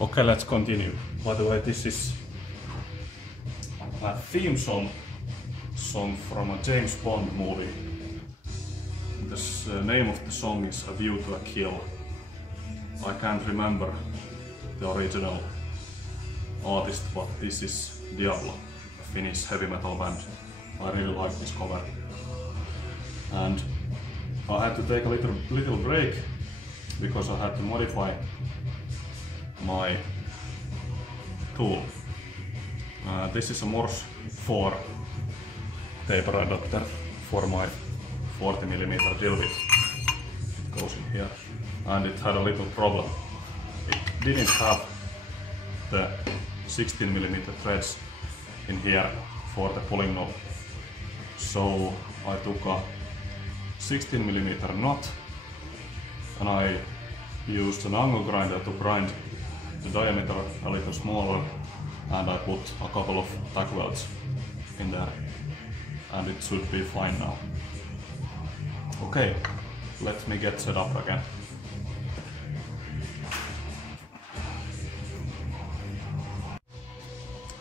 Okay, let's continue. By the way, this is a theme song from a James Bond movie. The name of the song is A View to a Kill. I can't remember the original artist, but this is Diablo, a Finnish heavy metal band. I really like this cover. And I had to take a little break because I had to modify my tool. This is a Morse 4 taper adapter for my 40mm drill bit. It goes in here, and it had a little problem. It didn't have the 16mm threads in here for the pulling knob. So I took a 16mm knot and I used an angle grinder to grind the diameter a little smaller, and I put a couple of tack welds in there, and it should be fine now. Okay, let me get set up again.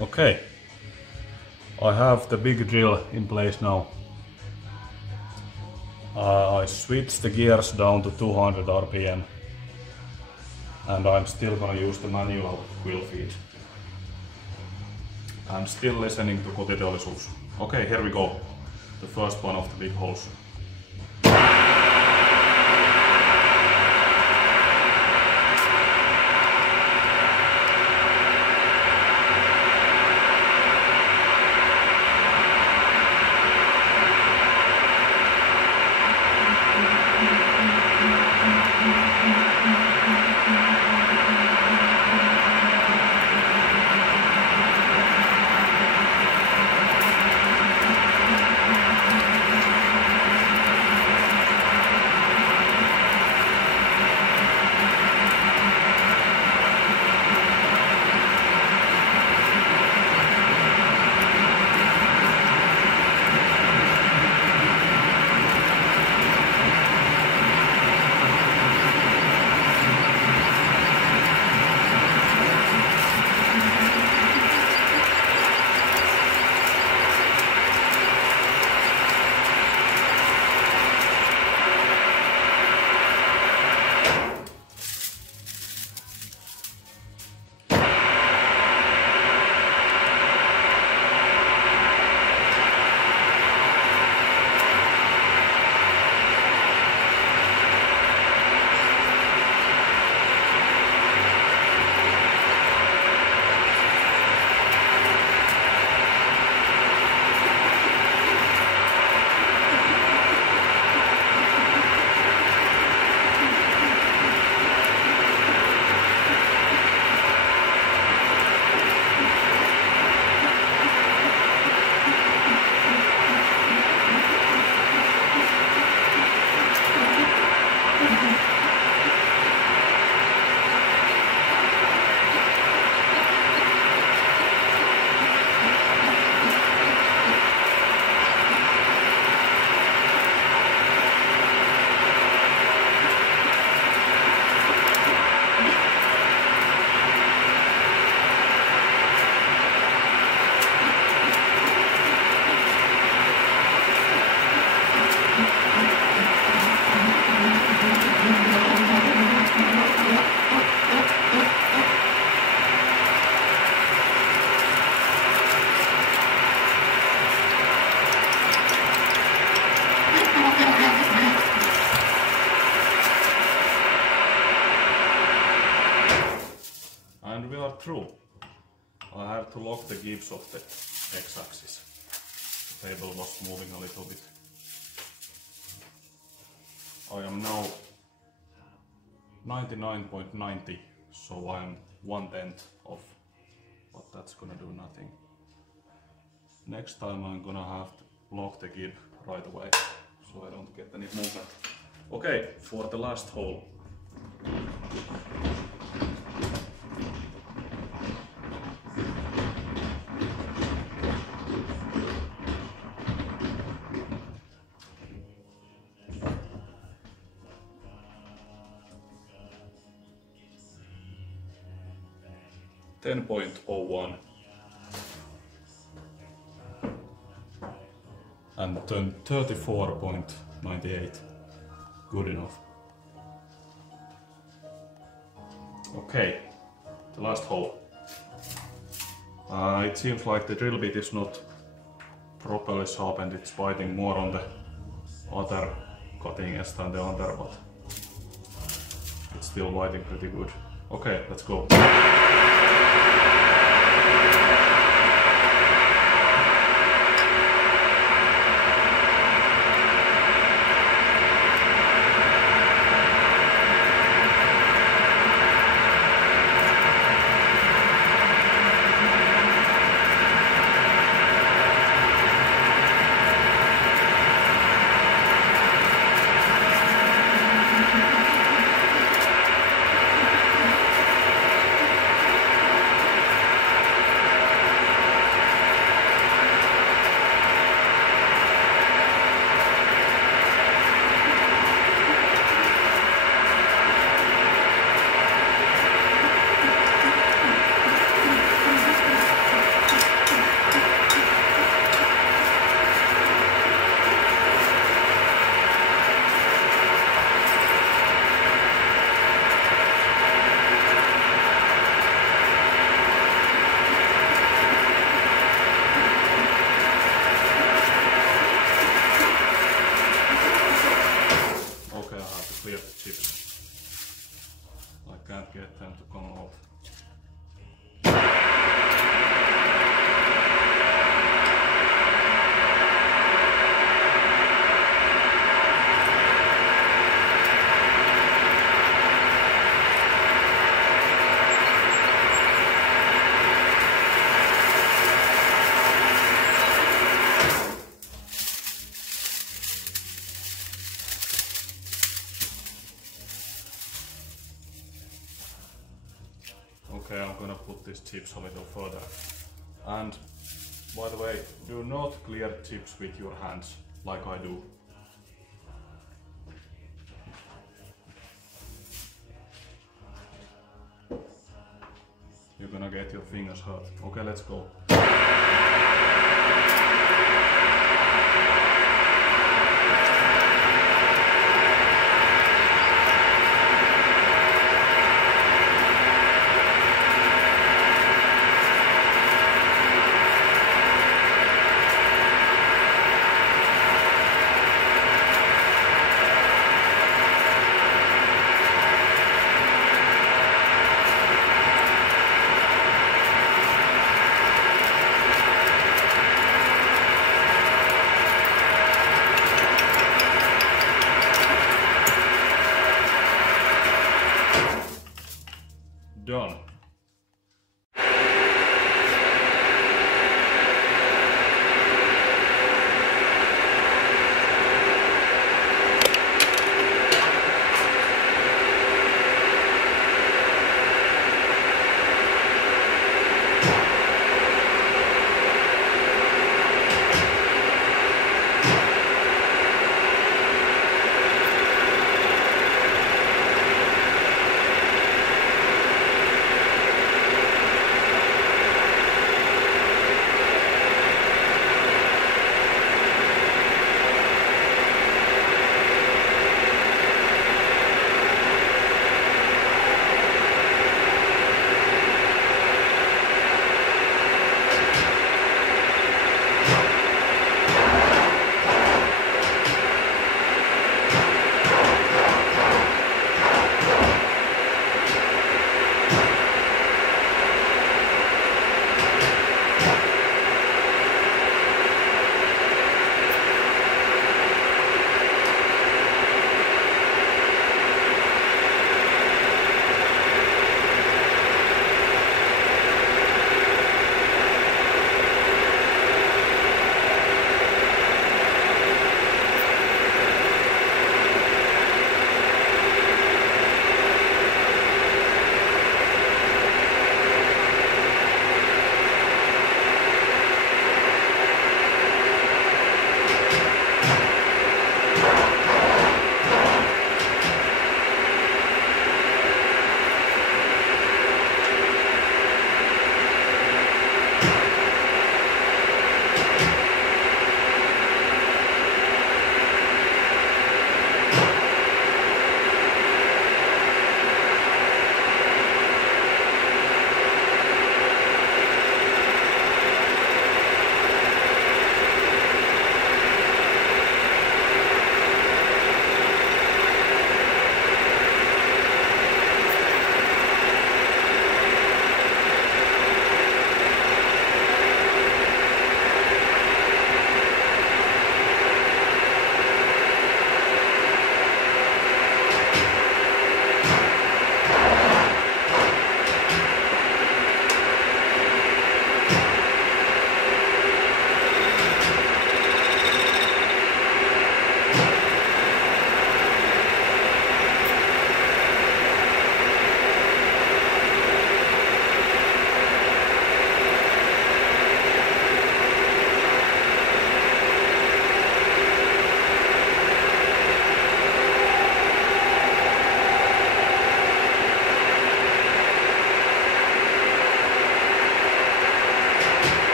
Okay, I have the big drill in place now. I switched the gears down to 200 RPM, and I'm still gonna use the manual quill feed. I'm still listening to Kotiteollisuus. Okay, here we go. The first one of the big holes. And we are through. I have to lock the Gibbs off the x-axis. The table was moving a little bit. I am now 99.90, so I am 1/10 off, but that's gonna do nothing. Next time I'm gonna have to lock the Gib right away, so I don't get any movement. Okay, for the last hole. 10.01 and 34.98. Good enough. Okay, the last hole. It seems like the drill bit is not properly sharpened, it's biting more on the other cutting edge than the other, but it's still biting pretty good. Okay, let's go. Clear the chips. I can't get them to come out. Okay, I'm gonna put these chips a little further. And by the way, do not clear chips with your hands like I do. You're gonna get your fingers hurt. Okay, let's go. Done.